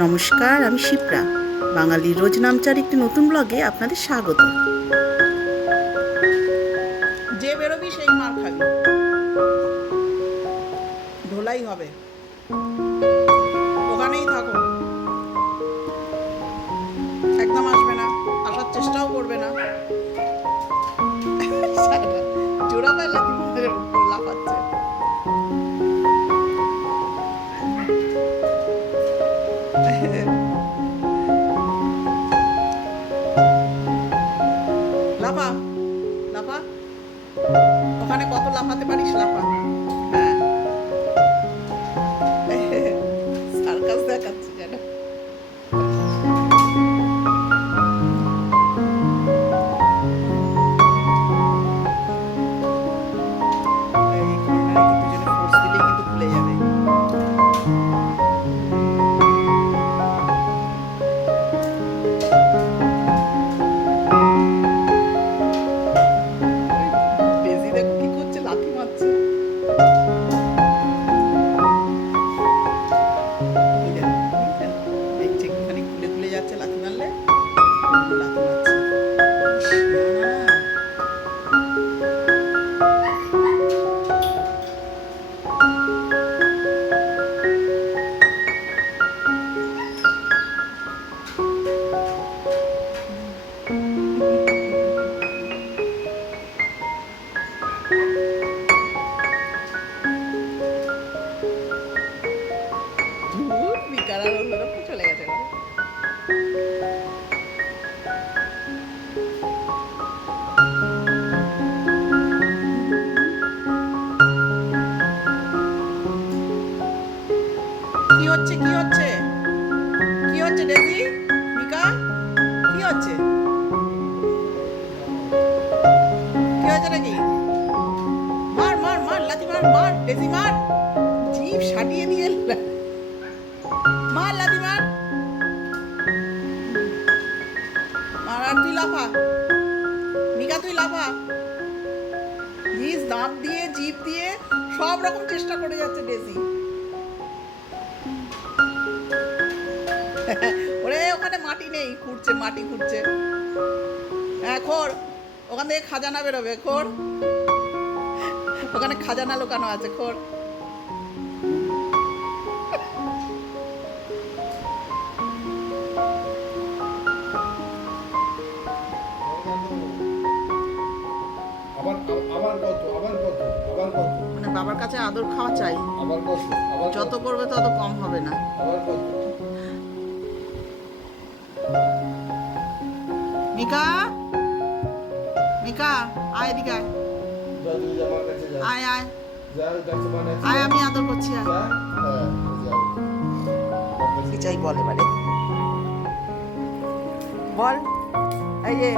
নমস্কার, আমি শিপ্রা। বাঙালির রোজ নামচার একটি নতুন ব্লগে আপনাদের স্বাগত। যে বেরোবি সেই মার খাবি, ঢোলাই হবে, ওখানেই থাকো, একদম আসবে না, আসার চেষ্টাও করবে না। জোড়া বেলা লাফাচ্ছে। লাফা লাফা, ওখানে কত লাফাতে পারিস লাফা। হ্যাঁ, সার্কাস দেখাচ্ছে যেন। এই কর্নারে কিন্তু যেন ফোর্স দিলেই কিন্তু খুলে যাবে। ডেজি দেখো কি করছে, লাথি মারছে। দেখছে একটুখানি খুলে খুলে যাচ্ছে, লাথি মারলে লাথি মারছে। ইস, না, না, না। ধুর, বিকার আর অন্যরকম চলে গেছে গো। কি হচ্ছে কি হচ্ছে কি হচ্ছে ডেজি, মিকা, কি হচ্ছে, কি হচ্ছে নাকি? মার মার মার, লাথি মার, মার ডেজি মার, জিভ সাটিয়ে দিয়ে মার, লাথি মার, মার। আর তুই লাফা, মিকা, তুই লাফা। নিজ দাঁত দিয়ে জিভ দিয়ে সব রকম চেষ্টা করে যাচ্ছে ডেজি। ওরে ওখানে মাটি নেই, খুঁড়ছে, মাটি খুঁড়ছে। হ্যাঁ, খোঁড়, ওখান থেকে খাজানা বেরোবে, খোঁড়, ওখানে খাজানা লুকানো আছে, খোঁড়। আবার আবার কত আবার কত আবার কত মানে বাবার কাছে আদর খাওয়া চাই, আবার কত আবার যত করবে তত কম হবে না। আবার কত মিকা, মিকা, আয় এদিকে আয়, যা তুই আমার কাছে যা আয় আয় যা কাছে বানাচ্ছি আয়, আমি আদর করছি, আয়। যা হ্যাঁ যা কি চাই বল এবারে, বল। এই যে,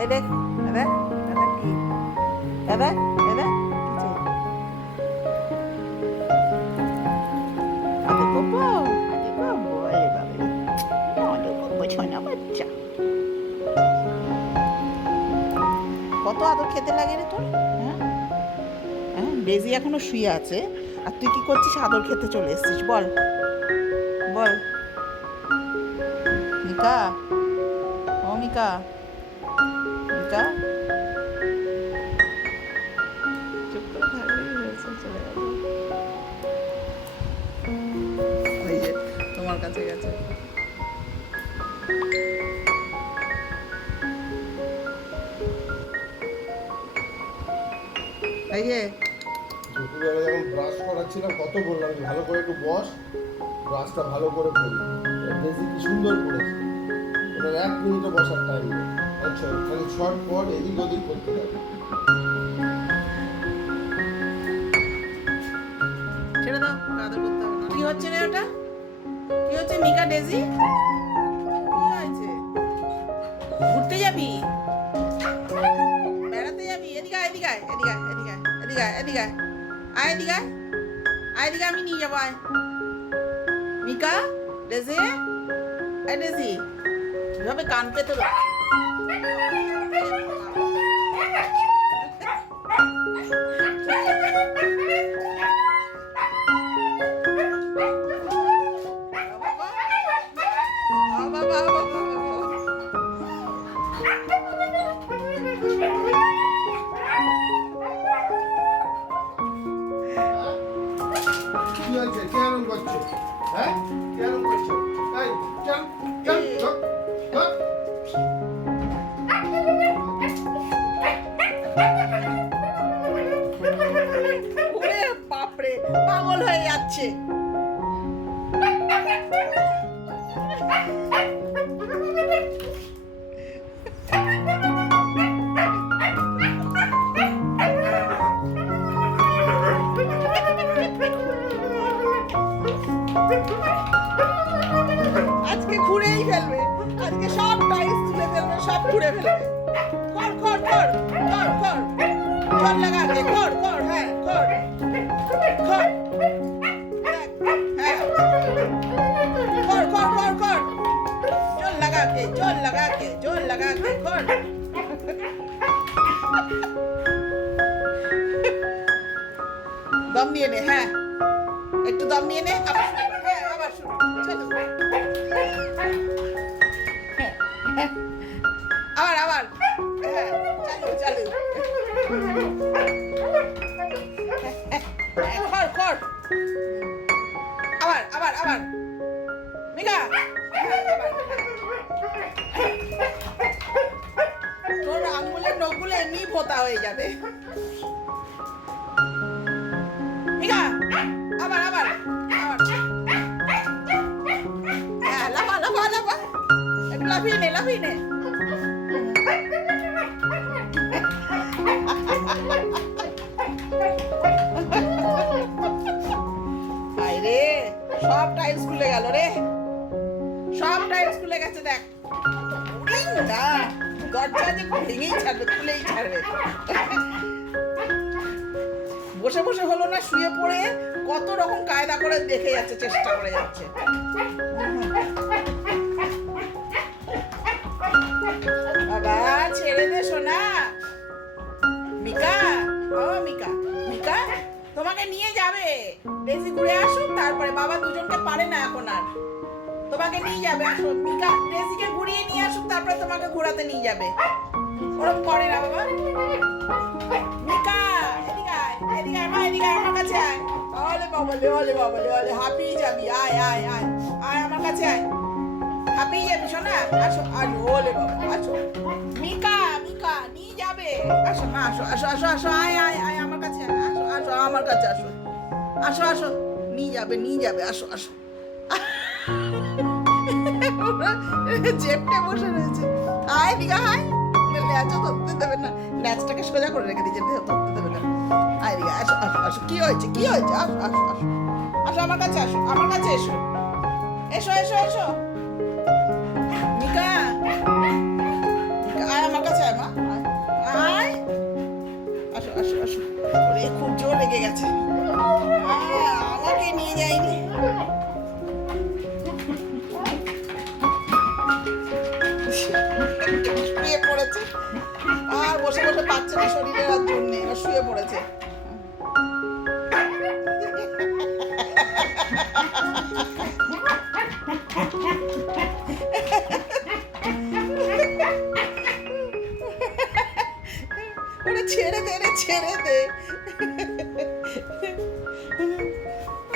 এই দেখ, এই দেখ, এই দেখ কি, এই দেখ, এই দেখ, কি চাই? আদর করবো, আদর করবো, এই বাবা রে, আদর করবো ছোনা বাচ্চা। কত আদর খেতে লাগে রে তোর, হ্যাঁ? হ্যাঁ, ডেজি এখনো শুয়ে আছে, আর তুই কি করছিস? আদর খেতে চলে এসেছিস, বল বল। মিকা, ও মিকা, মিকা, চুপ করে থাকলেই হয়েছে, চলে গেছে। এই যে তোমার কাছে গেছে। এই যে দুপুরবেলা যখন ব্রাশ করাচ্ছিলাম কত বললাম যে ভালো করে একটু বস, ব্রাশটা ভালো করে করি। ডেজি কি সুন্দর করেছে, ওনার 1 মিনিটও বসার টাইম নেই। আচ্ছা, খালি শর্ট পর এদিক ওদিক করতে থাকে। ছেড়ে দাও, ওকে আদর করতে হবে না। কি হচ্ছে রে ওটা, কি হচ্ছে মিকা, ডেজি কি হয়েছে? ঘুরতে যাবি, বেড়াতে যাবি? এদিকে আয়, এদিকে আয়, এদিকে আয়, এদিকে আয়, এদিকে আয়, এদিকে আয়, আয় এদিকে আয়, আয় এদিকে, আমি নিয়ে যাবো, আয়। মিকা, ডেজি, আয় ডেজি, এভাবে কান পেতে কি হয়েছে? কে এরকম করছে? হ্যাঁ, কে এরকম করছে? এই, চল, চল, চল, চল। ওরে বাপরে, পাগল হয়ে যাচ্ছে। আজকে ঘুরেই ফেলবে, আজকে সব টাইলস তুলে ফেলবে, সব ঘুরে ফেলবে। কর কর কর কর কর কর লাগা কে, কর কর, হ্যাঁ কর কর, হ্যাঁ কর কর কর কর, জোর লাগা কে, জোর লাগা কে, জোর লাগা কে, কর। দম নিয়ে নে, হ্যাঁ একটু দম নিয়ে নে, আবার শুরু কর, হ্যাঁ আবার শুরু কর, চলো। আবার আবার, হ্যাঁ চালু চালু, কর কর, আবার আবার আবার, মিকা তোর আঙ্গুলের নখগুলো এমনি ভোতা হয়ে যাবে। মিকা আবার আবার আবার, হ্যাঁ লাফা লাফা লাফা, একটু লাফিয়ে নে লাফিয়ে নে। রে সব টাইলস খুলে গেল রে, সব টাইলস খুলে গেছে, দেখ না দরজা যে ভেঙেই ছাড়বে, খুলেই ছাড়বে। বসে বসে হলো না, শুয়ে পড়ে কত রকম কায়দা করে দেখে যাচ্ছে, চেষ্টা করে যাচ্ছে। বাবা ছেড়ে দে সোনা। মিকা, ও মিকা, মিকা তোমাকে নিয়ে যাবে, ডেজি ঘুরে আসুক, তারপরে বাবা দুজনকে পারে না এখন আর, তোমাকে নিয়ে যাবে। আসো মিকা, ডেজিকে ঘুরিয়ে নিয়ে আসুক, তারপরে তোমাকে ঘোরাতে নিয়ে যাবে। ওরকম করে না বাবা। মিকা এদিকে আয়, এদিকে আয় মা, এদিকে আয় আমার কাছে আয়। ওলে বাবা লে, ওলে বাবা লে, ওলে হাঁপিয়ে যাবি, আয় আয় আয় আয় আমার কাছে আয়, হাঁপিয়ে যাবি শোনা। আসো আসো, ওলে বাবা আসো। মিকা মিকা নিয়ে যাবে, আসো মা, আসো আসো আসো আসো, আয় আয় আয় আমার কাছে আয়, আসো আসো আমার কাছে আসো, আসো আসো, নিয়ে যাবে নিয়ে যাবে, আসো আসো। চেপটে বসে রয়েছে, আয় দিঘা আয়, ল্যাচও ধরতে দেবে না, ল্যাচটাকে সোজা করে রেখে দিয়েছে, ধরতে দেবে না। আয় দিঘা আসো আসো আসো, কি হয়েছে কি হয়েছে, আসো আসো আসো আসো আমার কাছে, আসো আমার কাছে এসো, এসো এসো এসো। মিকা আয় আমার কাছে, আয় মা আয়, আসো আসো আসো। ওরে খুব জোর লেগে গেছে, আমাকে নিয়ে যায়নি। শুয়ে পড়েছে, আর বসে বসে পাচ্ছে না শরীরের আর জোর নেই, শুয়ে পড়েছে। ওরে ছেড়ে দে রে, ছেড়ে দে।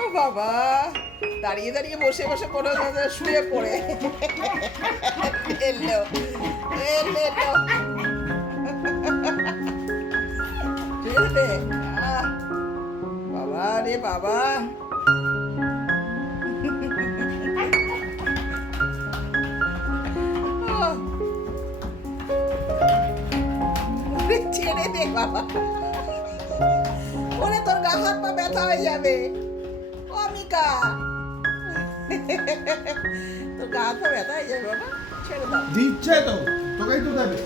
ও বাবা, দাঁড়িয়ে দাঁড়িয়ে বসে বসে পড়ে শুয়ে পড়ে এলো এলো, ছেড়ে দে। বাবা রে বাবা, ছেড়ে দে বাবা, ওরে তোর গা হাত পা ব্যথা হয়ে যাবে। ও মিকা, তোর গা হাত পা ব্যথা হয়ে যাবে বাবা, ছেড়ে দাও। দিচ্ছে তো, তোকেই তো দেবে।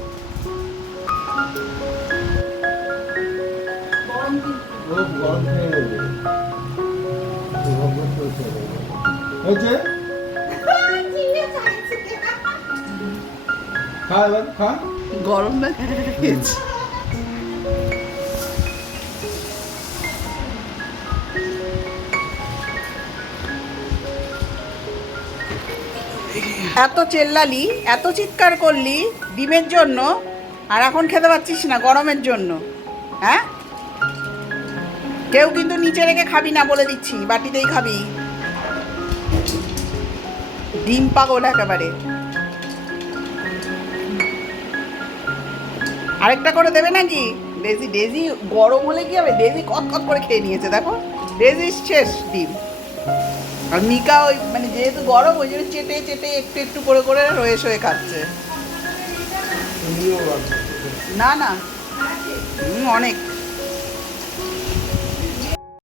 গরম খেয়ে নেবে, হয়েছে খা, এবার খা। গরম না খেয়েছি। এত চেল্লালি, এত চিৎকার করলি ডিমের জন্য, আর এখন খেতে পাচ্ছিস না গরমের জন্য, হ্যাঁ? কেউ কিন্তু নিচে রেখে খাবি না বলে দিচ্ছি, বাটিতেই খাবি। ডিম পাগল একেবারে। আরেকটা করে দেবে নাকি? ডেজি ডেজি গরম হলে কি হবে, ডেজি কত করে খেয়ে নিয়েছে দেখো। ডেজি শেষ ডিম। আর মিকা ওই মানে যেহেতু গরম ওই জন্য চেটে চেটে একটু একটু করে রয়ে শয়ে খাচ্ছে। তুমিও রাখো। না না অনেক।